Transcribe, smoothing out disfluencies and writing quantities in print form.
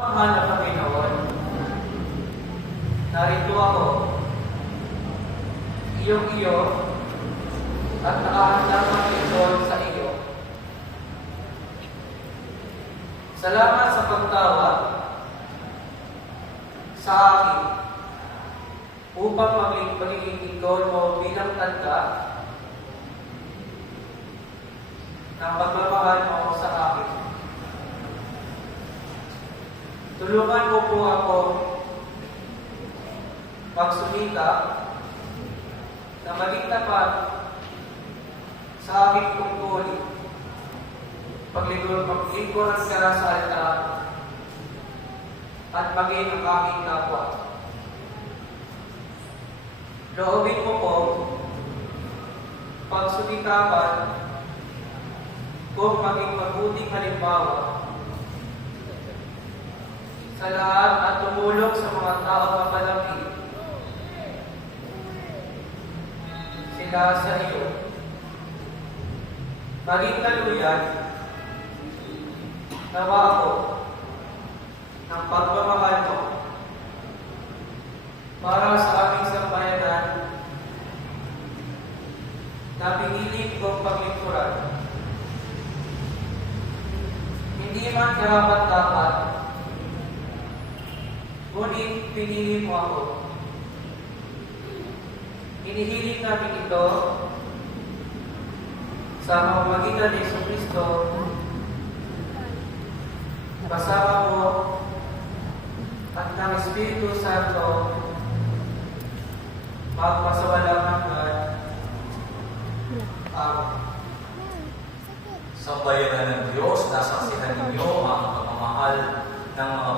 Mahal na Panginoon, narito ako, iyong-iyo, at nakahandang ito sa iyo. Salamat sa pagtawag sa akin upang maging lingkod mo bilang tanda ng pagmamahal mo sa akin. Tulungan mo po ako magsumita na maging tapat sa aking tungkulin, paglingkuran ka sa altar, at maging ang aking kapwa. Loobin mo po pagsumitapan kung maging mabuting halimbawa sa lahat at tumulong sa mga tao mapalapit sila sa iyo. Maging taluyan nawa ako ng pagmamahal mo para sa aming sambayanan na pinili kong paglingkuran. Hindi man karapat-dapat, ngunit pinili mo ako. Hinihiling namin ito sa pamamagitan ni Jesucristo, kasama mo at ng Espiritu Santo, magpasawalang hanggan. Sambayanan ng Diyos, nasaksihan ninyo ang pagmamahal ng mga